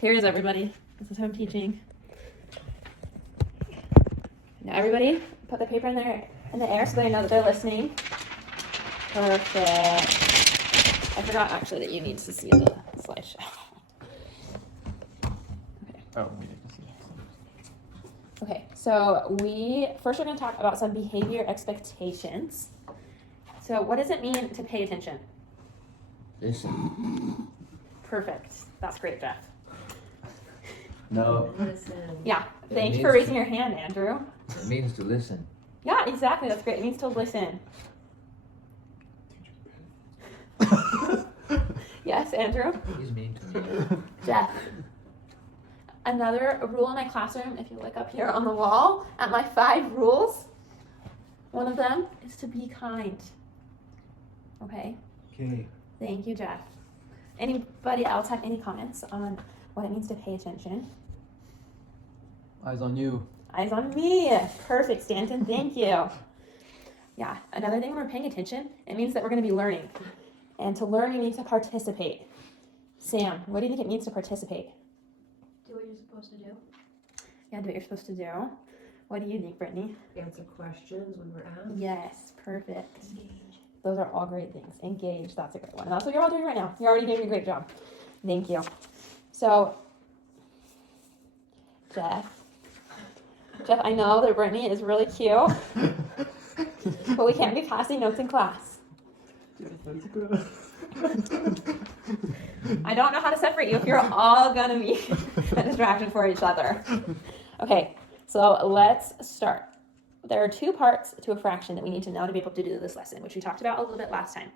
Here is everybody. This is how I'm teaching. Now everybody, put the paper in the air so they know that they're listening. Perfect. I forgot actually that you need to see the slideshow. Okay. Oh, we need to see it. Okay, so we're going to talk about some behavior expectations. So what does it mean to pay attention? Listen. Perfect. That's great, Jeff. No. Listen. Yeah. Thank you for raising your hand, Andrew. It means to listen. Yeah, exactly. That's great. It means to listen. Yes, Andrew? He's mean to me. Jeff. Another rule in my classroom, if you look up here on the wall at my 5 rules, one of them is to be kind. Okay? Okay. Thank you, Jeff. Anybody else have any comments on what it means to pay attention? Eyes on you. Eyes on me. Perfect, Stanton. Thank you. Yeah, another thing when we're paying attention, it means that we're going to be learning. And to learn, we need to participate. Sam, what do you think it means to participate? Do what you're supposed to do. Yeah, do what you're supposed to do. What do you think, Brittany? Answer questions when we're asked. Yes, perfect. Engage. Those are all great things. Engage, that's a great one. And that's what you're all doing right now. You're already doing a great job. Thank you. So, Jeff, I know that Brittany is really cute, but we can't be passing notes in class. I don't know how to separate you if you're all going to be a distraction for each other. Okay, so let's start. There are 2 parts to a fraction that we need to know to be able to do this lesson, which we talked about a little bit last time.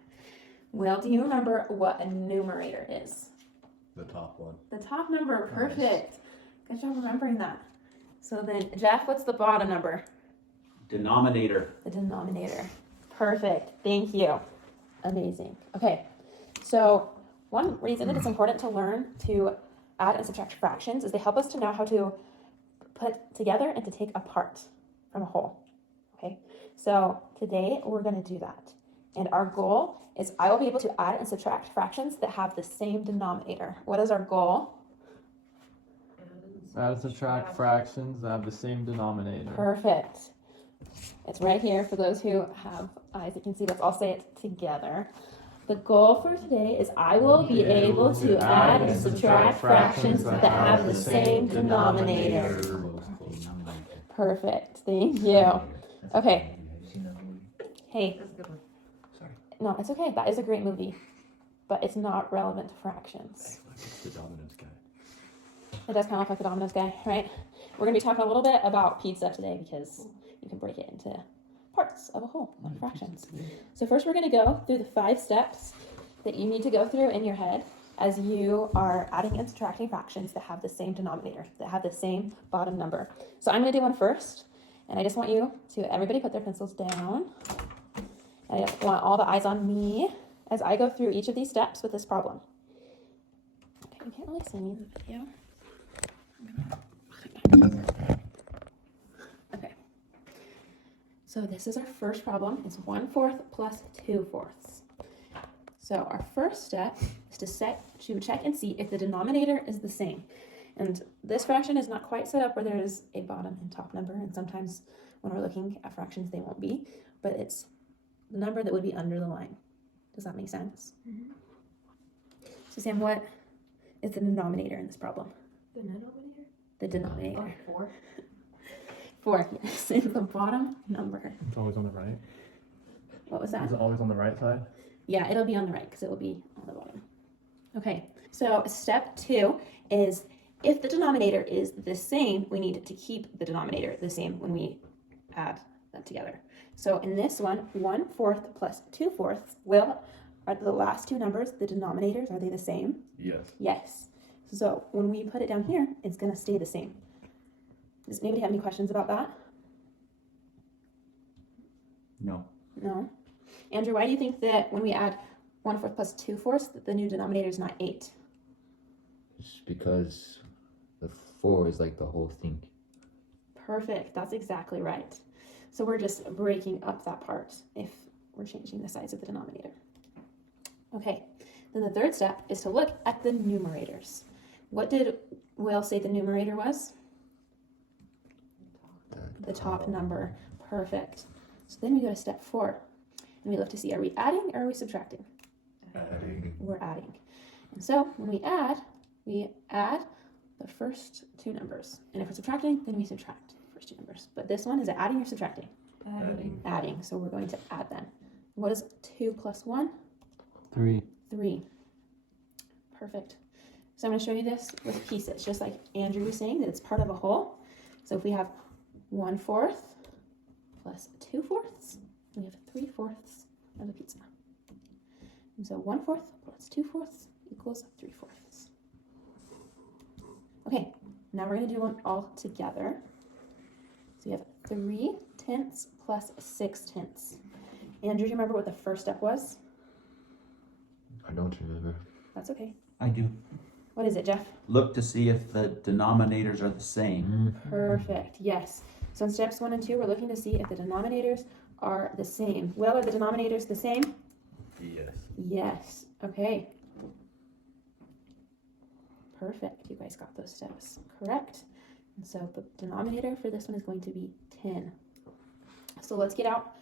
Will, do you remember what a numerator is? The top one. The top number, perfect. Good job remembering that. So then, Jeff, what's the bottom number? Denominator. The denominator. Perfect. Thank you. Amazing. Okay, so one reason that it's important to learn to add and subtract fractions is they help us to know how to put together and to take apart from a whole. Okay, so today we're going to do that. And our goal is I will be able to add and subtract fractions that have the same denominator. What is our goal? Add and subtract fractions that have the same denominator. Perfect. It's right here for those who have eyes. You can see, let's all say it together. The goal for today is I will be able to add and subtract fractions that have the same denominator. Perfect. Thank you. Okay. Hey. That's a good one. Sorry. No, it's okay. That is a great movie, but it's not relevant to fractions. The dominance guy. It does kind of look like the Domino's guy, right? We're going to be talking a little bit about pizza today because you can break it into parts of a whole, like fractions. So first we're going to go through the 5 steps that you need to go through in your head as you are adding and subtracting fractions that have the same denominator, that have the same bottom number. So I'm going to do one first, and I just want you to, everybody put their pencils down. I want all the eyes on me as I go through each of these steps with this problem. Okay, you can't really see me in the video. Okay. So this is our first problem. It's 1/4 plus 2/4. So our first step is to check and see if the denominator is the same. And this fraction is not quite set up where there is a bottom and top number, and sometimes when we're looking at fractions they won't be, but it's the number that would be under the line. Does that make sense? Mm-hmm. So Sam, what is the denominator in this problem? The denominator? The denominator. Oh, 4. 4, yes, it's the bottom number. It's always on the right. What was that? Is it always on the right side? Yeah, it'll be on the right because it will be on the bottom. Okay, so step 2 is if the denominator is the same, we need to keep the denominator the same when we add them together. So in this one, 1/4 plus 2/4 are the last 2 numbers, the denominators, are they the same? Yes. Yes. So when we put it down here, it's going to stay the same. Does anybody have any questions about that? No. No? Andrew, why do you think that when we add 1/4 plus 2/4 that the new denominator is not 8? It's because the 4 is like the whole thing. Perfect. That's exactly right. So we're just breaking up that part if we're changing the size of the denominator. Okay. Then the third step is to look at the numerators. What did Will say the numerator was? The top number. Perfect. So then we go to step 4. And we look to see, are we adding or are we subtracting? Adding. We're adding. And so when we add the first 2 numbers. And if we're subtracting, then we subtract the first 2 numbers. But this one, is it adding or subtracting? Adding. Adding. So we're going to add then. What is 2 plus 1? 3. 3. Perfect. So I'm going to show you this with pieces, just like Andrew was saying, that it's part of a whole. So if we have 1/4 plus 2/4, we have 3/4 of a pizza. And so 1/4 plus 2/4 equals 3/4. Okay, now we're going to do them all together. So we have 3/10 plus 6/10. Andrew, do you remember what the first step was? I don't remember. That's okay. I do. What is it, Jeff? Look to see if the denominators are the same. Perfect, yes. So in steps 1 and 2, we're looking to see if the denominators are the same. Will, are the denominators the same? Yes. Yes. Okay. Perfect. You guys got those steps correct. And so the denominator for this one is going to be 10. So let's get out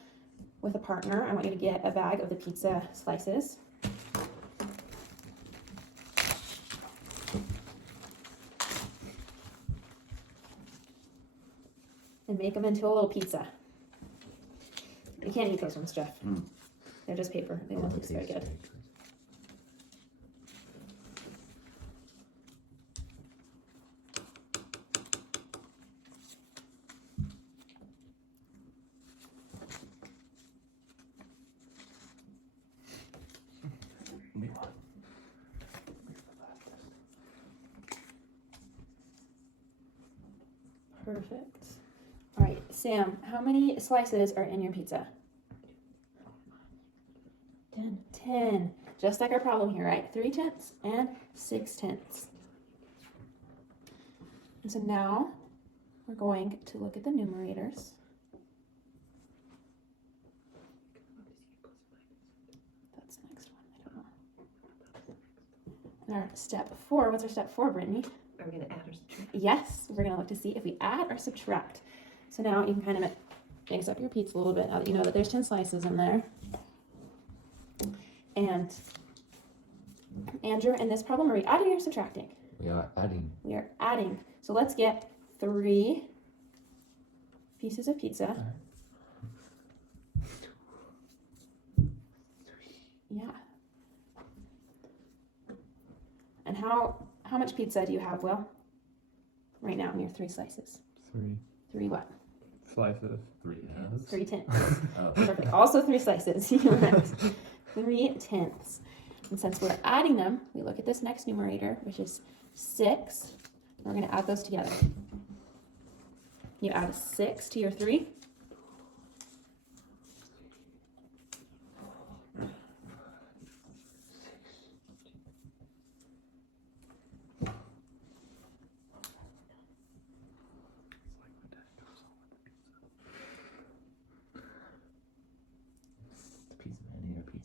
with a partner. I want you to get a bag of the pizza slices. And make them into a little pizza. You can't eat those ones, Jeff. They're just paper. They won't taste very good. Perfect. All right, Sam, how many slices are in your pizza? 10. 10. Just like our problem here, right? 3/10 and 6/10. And so now we're going to look at the numerators. That's the next one. I don't know. And our step 4, what's our step 4, Brittany? Are we gonna add or subtract? Yes, we're going to look to see if we add or subtract. So now you can kind of mix up your pizza a little bit now that you know that there's 10 slices in there. And Andrew, in this problem, are we adding or subtracting? We are adding. We are adding. So let's get 3 pieces of pizza. Yeah. And how much pizza do you have, Will? Right now in your 3 slices. 3 3 what? slices. 3 3 tenths. Oh. Perfect. Also 3 slices. You're right. 3 tenths. And since we're adding them, we look at this next numerator, which is 6. We're going to add those together. You add 6 to your 3.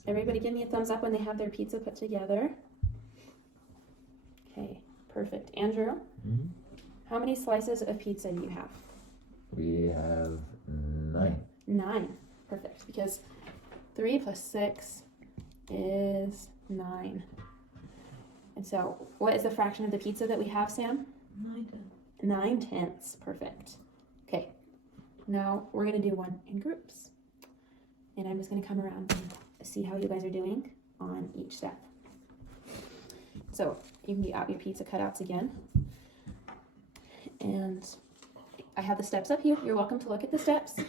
Everybody give me a thumbs up when they have their pizza put together. Okay, perfect. Andrew, how many slices of pizza do you have? We have 9. 9. Perfect, because 3 plus 6 is 9. And so, what is the fraction of the pizza that we have, Sam? 9 tenths. Perfect. Okay, now we're going to do one in groups. And I'm just going to come around and see how you guys are doing on each step. So you can get out your pizza cutouts again. And I have the steps up here. You're welcome to look at the steps.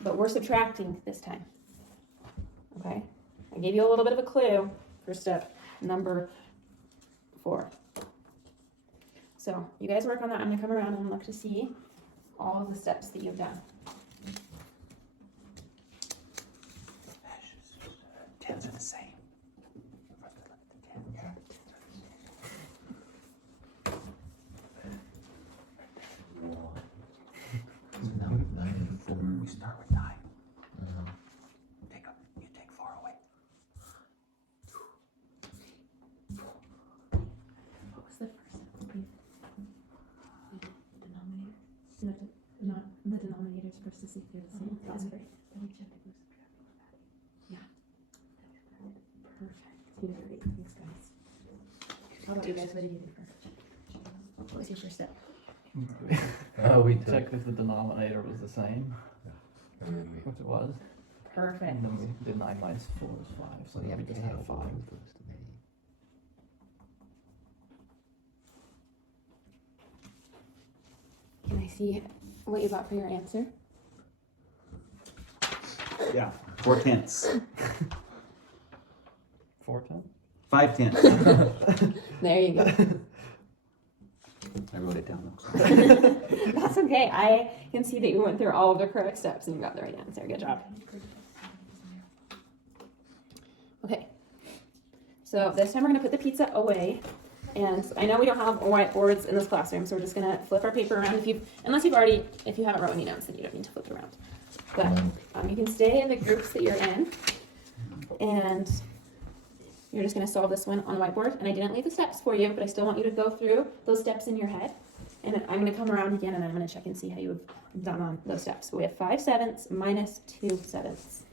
But we're subtracting this time. Okay? I gave you a little bit of a clue for step number 4. So you guys work on that. I'm going to come around and look to see all of the steps that you've done. Tens are the same. Now we have 9 and 4. We start with 9. You take 4 away. first to see if they're the same. That's great. Yeah. Perfect. You did great. Thanks, guys. How about you guys? What did you do first? What was your first step? Oh, we Check if the denominator was the same, And then we, which it was. Perfect. And then we did 9 minus 4 is 5, so we then have we to just had a have 5. Can I see what you got for your answer? Yeah. 4/10. 4/10? 5/10. There you go. I wrote it down though. That's okay. I can see that you went through all of the correct steps and you got the right answer. Good job. Okay. So this time we're going to put the pizza away. And I know we don't have whiteboards in this classroom, so we're just going to flip our paper around. If you haven't wrote any notes, then you don't need to flip it around. But you can stay in the groups that you're in. And you're just going to solve this one on the whiteboard. And I didn't leave the steps for you, but I still want you to go through those steps in your head. And I'm going to come around again and I'm going to check and see how you've done on those steps. So we have 5/7 minus 2/7.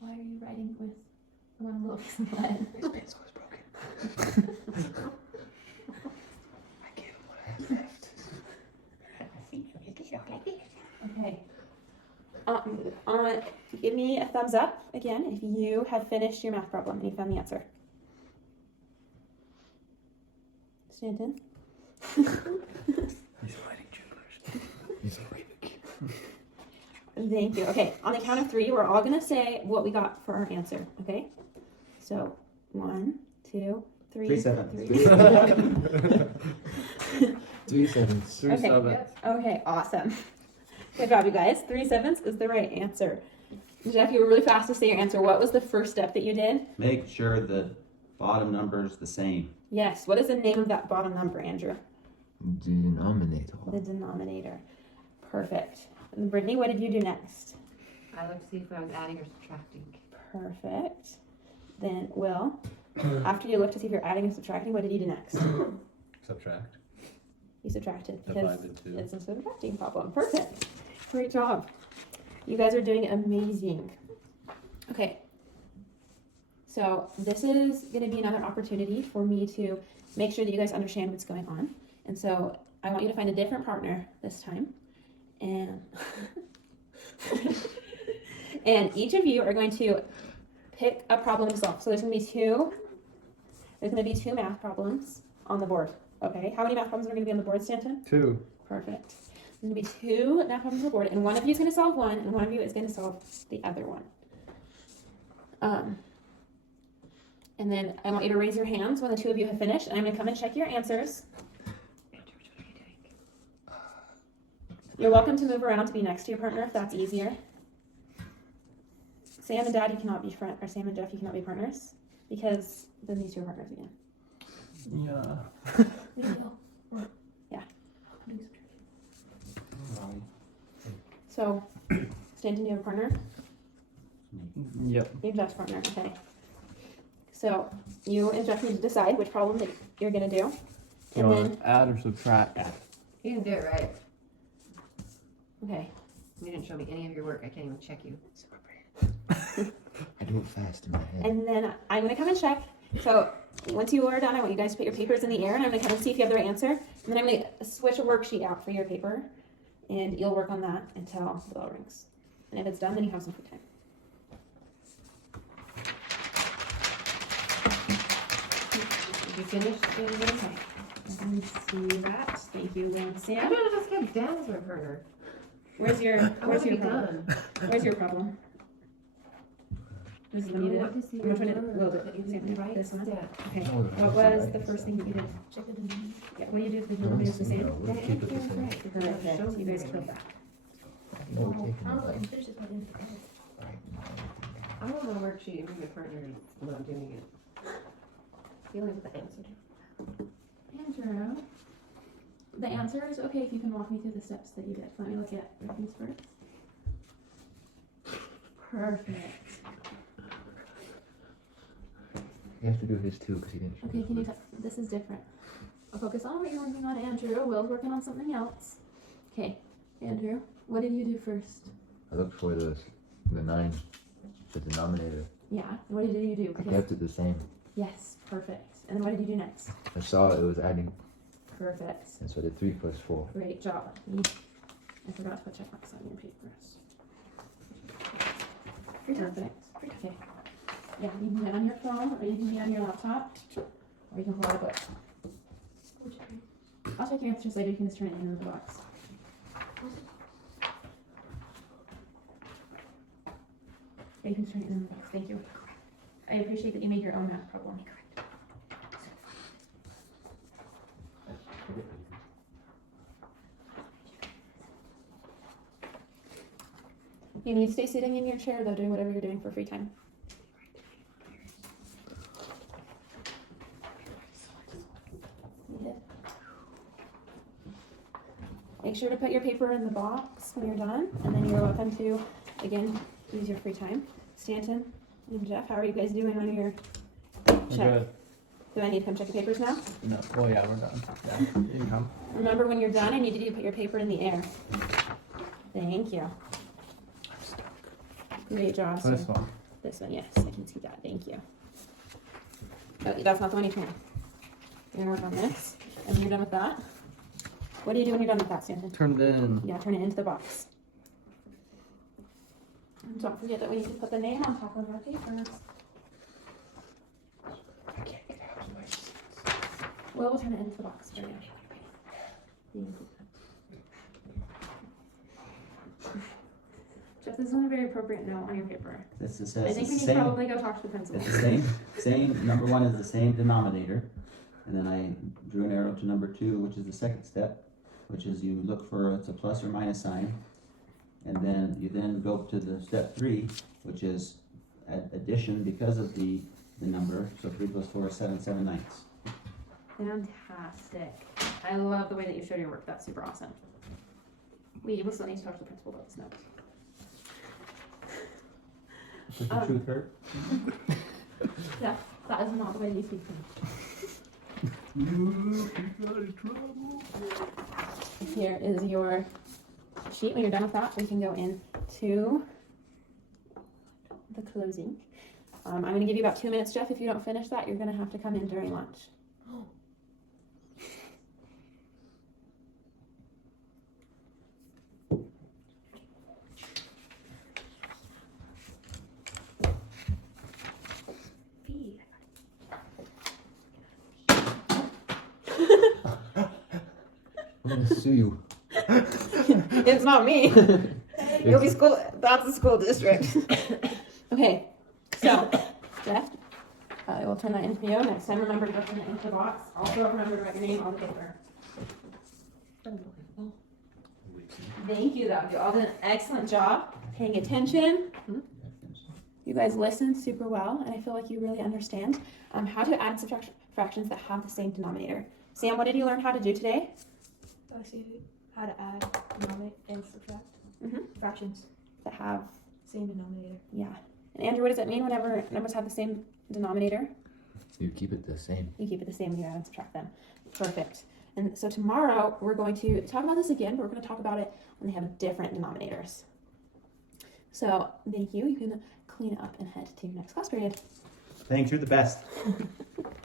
Why are you writing with one little piece of lead? his pencil is broken. I gave him what I had left. Okay. Give me a thumbs up again if you have finished your math problem and you found the answer. Stanton? He's fighting jugglers. He's a Rubik. Thank you. Okay, on the count of 3, we're all going to say what we got for our answer, okay? So, 1, 2, 3. 3/7. 3/7. 3/7. Okay, awesome. Good job, you guys. 3/7 is the right answer. Jeff, you were really fast to say your answer. What was the first step that you did? Make sure the bottom number is the same. Yes. What is the name of that bottom number, Andrew? Denominator. The denominator. Perfect. And Brittany, what did you do next? I looked to see if I was adding or subtracting. Perfect. Then, Will, after you looked to see if you're adding or subtracting, what did you do next? Subtract. You subtracted The because 5 and 2. it's a subtracting problem. Perfect. Great job. You guys are doing amazing. Okay. So this is going to be another opportunity for me to make sure that you guys understand what's going on. And so I want you to find a different partner this time. And and each of you are going to pick a problem to solve. So there's going to be two math problems on the board. Okay? How many math problems are going to be on the board, Stanton? 2. Perfect. There's going to be 2 math problems on the board, and one of you is going to solve one, and one of you is going to solve the other one. And then I want you to raise your hands when the 2 of you have finished, and I'm going to come and check your answers. You're welcome to move around to be next to your partner if that's easier. Sam and Dad, you cannot be or Sam and Jeff, you cannot be partners, because then these 2 are partners again. Yeah. Yeah. So, Stanton, do you have a partner? Yep. You have Jeff's partner, okay. So, you and Jeff need to decide which problem that you're going to do. You And want then, to add or subtract? You didn't do it right. okay. You didn't show me any of your work. I can't even check you. I do it fast in my head. And then I'm going to come and check. So, once you are done, I want you guys to put your papers in the air, and I'm going to come and see if you have the right answer. And then I'm going to switch a worksheet out for your paper, and you'll work on that until the bell rings. And if it's done, then you have some free time. Did you finish? Okay. Let me see that. Thank you, then, I Sam. should have just kept Dan as my partner. Where's your I want to be problem? done. Where's your problem? This is the one you What did. is the Which one did? word? Well, That you Sam, did right this one. step. Okay. Oh, What was the first thing that you did? Check the denominator. Yeah. What do you do if the No, denominator is the it's- same? no, we'll That keep it the answer is same. right, because it Perfect. shows You guys you killed right. that. No, we're taking I don't know, it I can finish this by the end of the day. I don't know worksheet and my partner is not doing it. He only has the answer. Andrew, the answer is okay if you can walk me through the steps that you did. Let me look at these first. Perfect. You have to do his too, because he didn't show Okay, his can you work. this is different. I'll focus on what you're working on, Andrew. Will's working on something else. Okay, Andrew, what did you do first? I looked for the 9, the denominator. Yeah, what did you do? I kept it the same. Yes, perfect. And then what did you do next? I saw it was adding, Perfect. and so I did 3 plus 4. Great job. I forgot to put check marks on your papers. Perfect. Okay. Yeah, you can be on your phone, or you can be on your laptop, or you can pull out a book. Which one? I'll check your answers later. You can just turn it in the box. Yeah, you can just turn it in the box. Thank you. I appreciate that you made your own math problem. You need to stay sitting in your chair though, doing whatever you're doing for free time. Yeah. Make sure to put your paper in the box when you're done, and then you're welcome to, again, use your free time. Stanton and Jeff, how are you guys doing on your We're check? good. Do I need to come check your papers now? No. Well, yeah, we're done. Yeah, you can come. Remember, when you're done, I need you to put your paper in the air. Thank you. Great job, sir. This one. This one, yes, I can see that. Thank you. Oh, that's not the one you turn. You're gonna work on this, and when you're done with that, what do you do when you're done with that, Stanton? Turned in. Yeah, turn it into the box. And don't forget that we need to put the name on top of our papers. I can't get out of my seats. Well, we'll turn it into the box for you. Jeff, this is not a very appropriate note on your paper. This is I says think it's we the need to same. probably go talk to the principal. It's the same. Number 1 is the same denominator, and then I drew an arrow to number 2, which is the second step, which is you look for it's a plus or minus sign, and then you go to the step 3, which is addition because of the number. So 3 plus 4 is 7 7/9. Fantastic. I love the way that you showed your work. That's super awesome. We will still need to talk to the principal about this note. Does the truth hurt? Yeah, that is not the way you speak to me. Here is your sheet. When you're done with that, we can go into the closing. I'm going to give you about 2 minutes, Jeff. If you don't finish that, you're going to have to come in during lunch. B. I'm gonna sue you. It's not me. You'll be school. That's the school district. Okay, so Jeff, I will turn that in for you. Next time, remember to turn it into the box. Also, remember to write your name on the paper. Thank you, though. You all did an excellent job paying attention. You guys listened super well, and I feel like you really understand how to add and subtract fractions that have the same denominator. Sam, what did you learn how to do today? I see how to add, denominate, and subtract fractions. That have, Same denominator. yeah. And Andrew, what does it mean whenever numbers have the same denominator? You keep it the same. You keep it the same when you add and subtract them. Perfect. And so tomorrow we're going to talk about this again, but we're going to talk about it when they have different denominators. So thank you. You can clean up and head to your next class period. Thanks, you're the best.